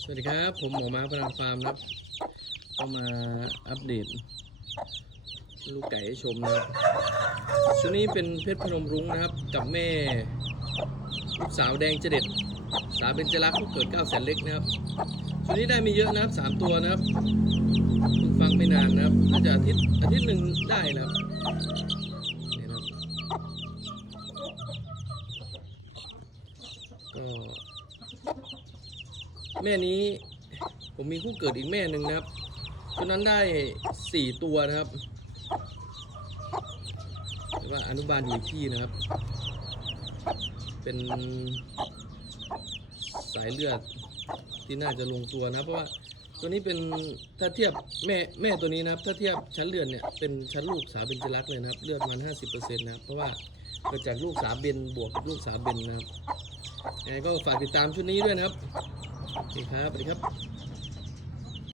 สวัสดีครับ ผมหมอมาพลังฟาร์มครับ ก็มาอัปเดต ลูกไก่ให้ชมนะครับชุดนี้เป็นเพชรพนมรุ้งนะครับ กับแม่ลูกสาวแดงเจเด็ด สาวเบญจรักษ์ลูกเกิด9แสนเล็กนะครับชุดนี้ได้ไม่เยอะนะครับ3ตัวนะครับเพิ่งฟังไม่นานนะครับน่าจะอาทิตย์อาทิตย์หนึ่งได้นะครับนี่นะครับก็ แม่นี้ผมมีคู่เกิดอีกแม่หนึ่งนะครับตัวนั้นได้สี่ตัวนะครับแต่ว่าอนุบาลอยู่ที่นะครับ เป็นสายเลือดที่น่าจะลงตัวนะเพราะว่าตัวนี้เป็นถ้าเทียบแม่แม่ตัวนี้นะครับ ถ้าเทียบชั้นเลือดเนี่ยเป็นชั้นลูกสาวเบญจรักษ์เลยนะครับ เลือดมัน50%นะครับเพราะว่าเกิดจากลูกสาวเบนบวกกับลูกสาวเบนนะครับไงก็ฝากติดตามชุดนี้ด้วยนะครับ โอเคครับสวัสดีครับ